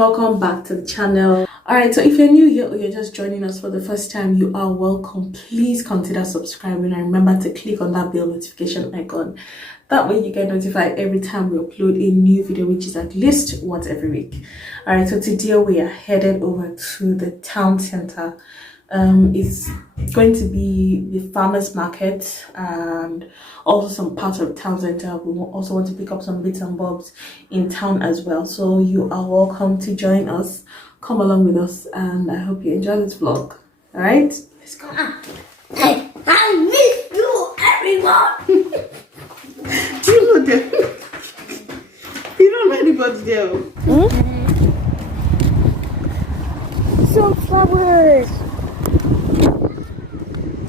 welcome back to the channel. Alright, so if you're new here or you're just joining us for the first time, you are welcome. Please consider subscribing and remember to click on that bell notification icon. That way you get notified every time we upload a new video, which is at least once every week. Alright, so today we are headed over to the town center. It's going to be the farmers market and also some parts of the town center. We also want to pick up some bits and bobs in town as well. So you are welcome to join us. Come along with us, and I hope you enjoy this vlog. All right, let's go. Hey, I miss you, everyone. You know there. You don't know anybody there. Some flowers.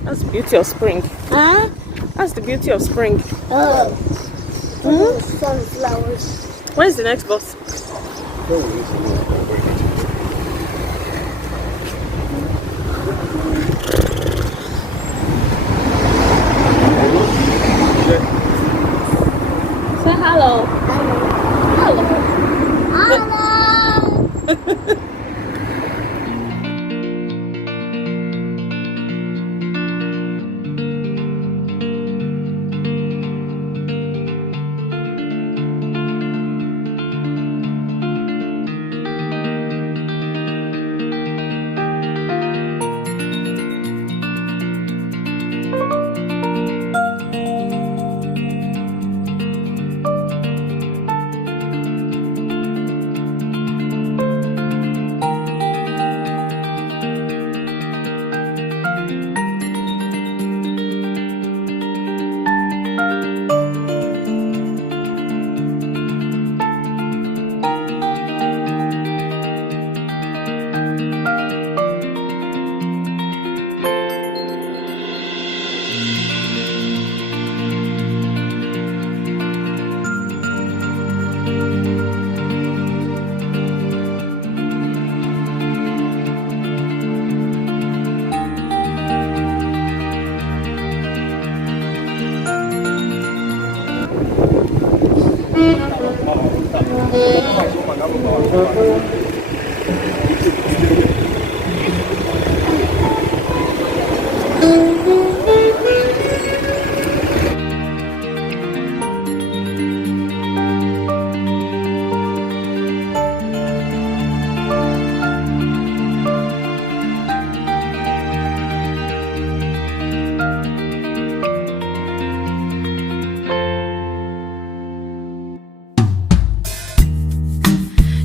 That's the beauty of spring. Huh? That's the beauty of spring. Sunflowers. Where's the next bus? Say hello. Hello. Hello.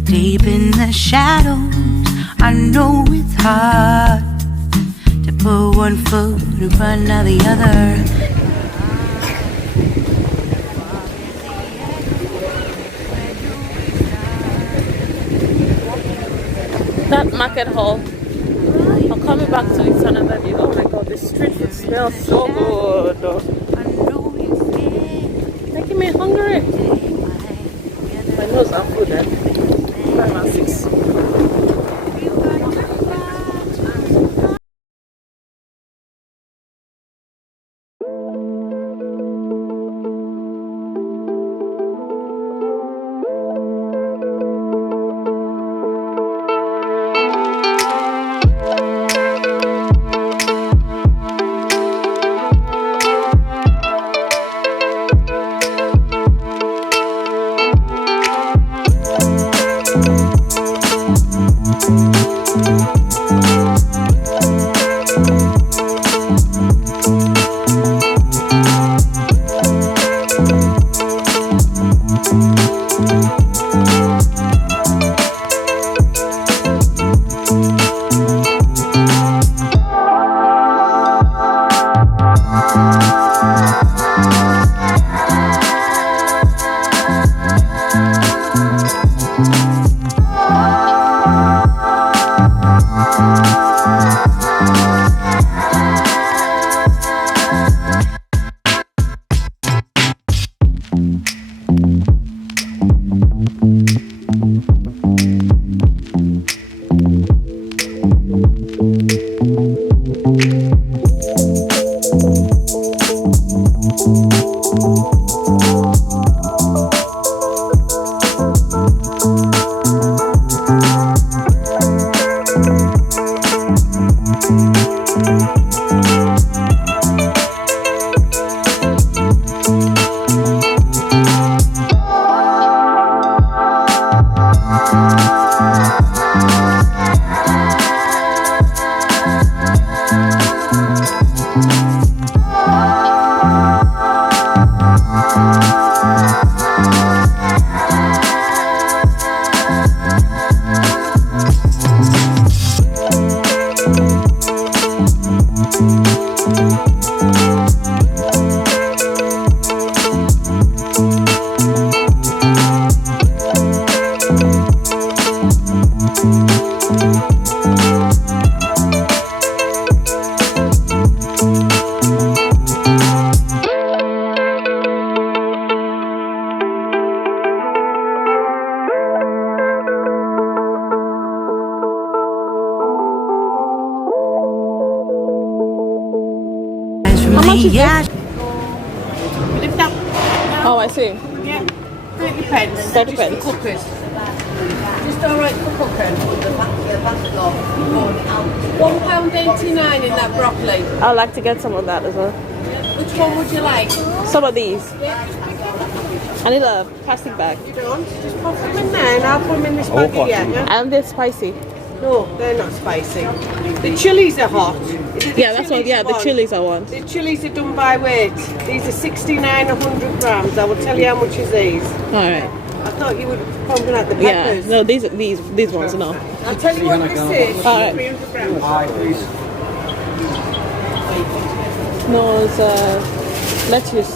Deep in the shadows, I know it's hard to put one foot in front of the other. That market hall. I'm coming back to it another day. Oh my god, the street food smells so good. Making me hungry. My nose are full then. 5 and 6. much is yeah. this? Lift up. Oh, I see. Yeah. 30 pence. 30 pence. Cookers. Just alright for cooking. £1.89 in that broccoli. I'd like to get some of that as well. Which one would you like? Some of these. I need a plastic bag. You don't? Just pop them in there and I'll put them in this bag here. Yeah? And they're spicy. No, they're not spicy. The chilies are hot. Is it the Yeah, that's what. Yeah, the one? chilies I want. The chilies are done by weight. These are 69 100 grams. I will tell you how much is these. All right. I thought you would probably like the Yeah. peppers. No, these ones. No. I'll tell you what this is. All right. 300 grams. No, it's lettuce.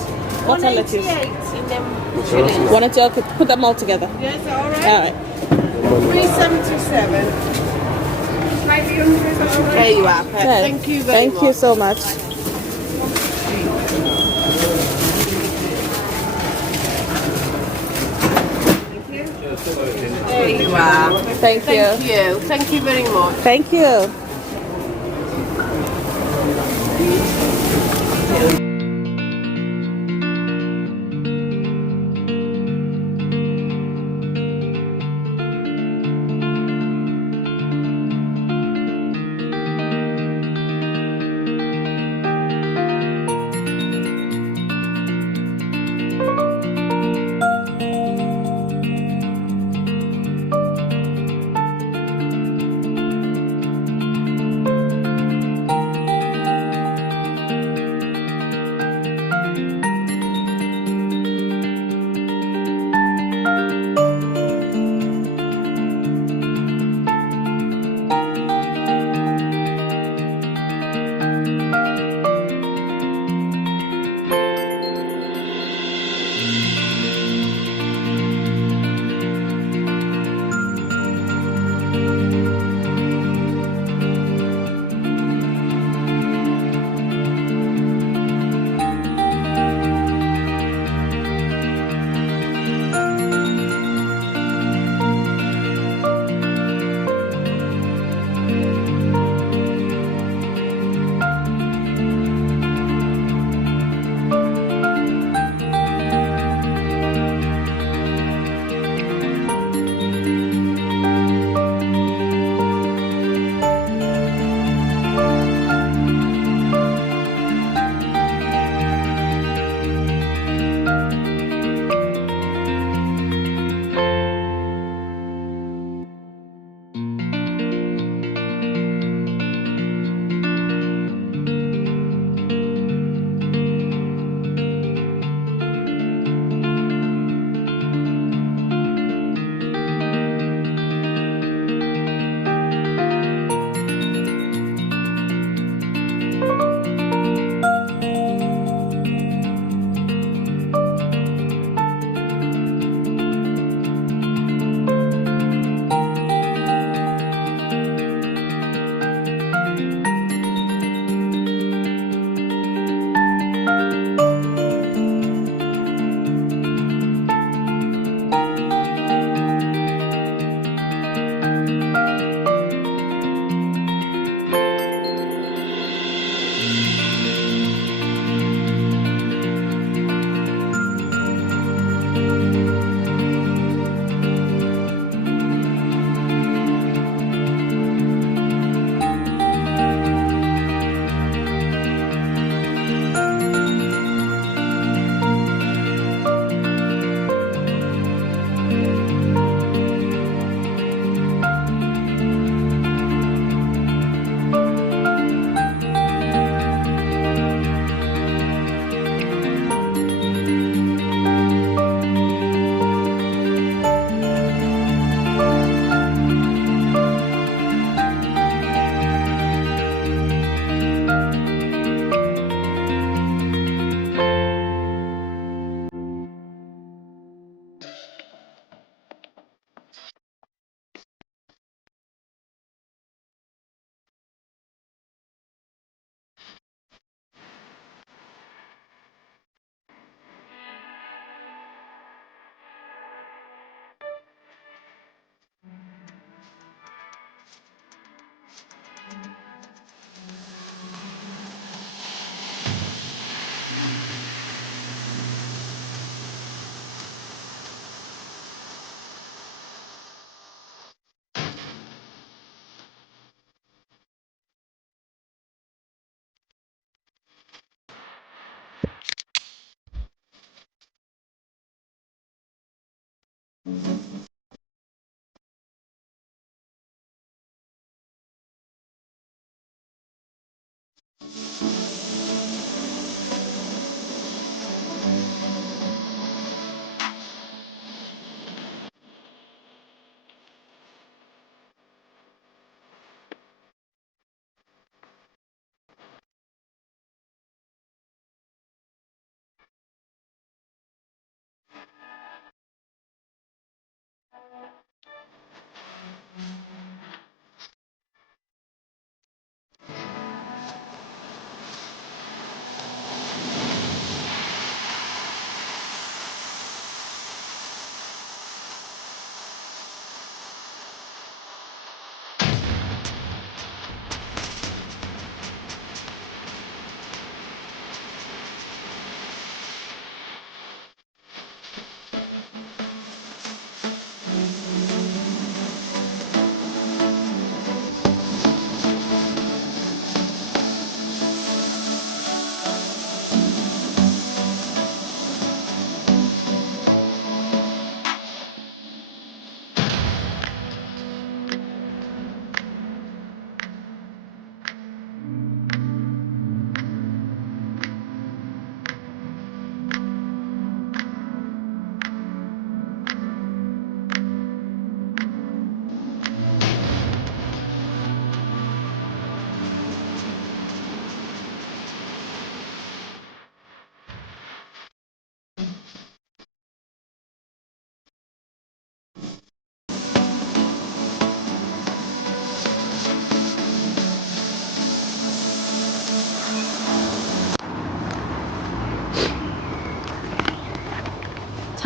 What's a lettuce? 188 in them chilies. One or two. Okay, put them all together. Yes, all right. All right. 377. There you are, Pep. Okay. Thank you very much. Thank you so much. There you are. Thank you. Thank you. Thank you very much. Thank you.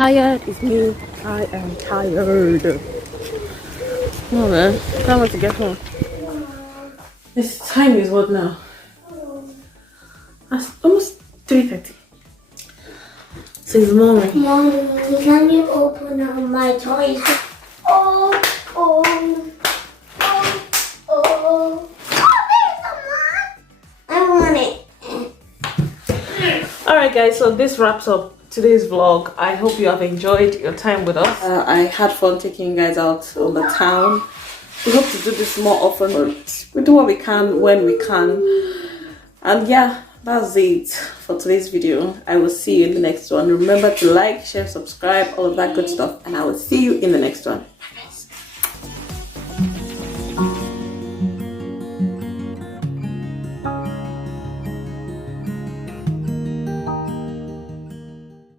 Tired is me. I am tired. Oh man, can't wait to get home. This time is what now? It's almost 3:30. So it's morning. Mommy, can you open up my toys? Oh, oh, oh, oh. Oh, there's someone. I want it. Alright guys, so this wraps up today's vlog. I hope you have enjoyed your time with us. I had fun taking you guys out on the town. We hope to do this more often, but we do what we can when we can. And yeah, that's it for today's video. I will see you in the next one. Remember to like, share, subscribe, all of that good stuff, and I will see you in the next one.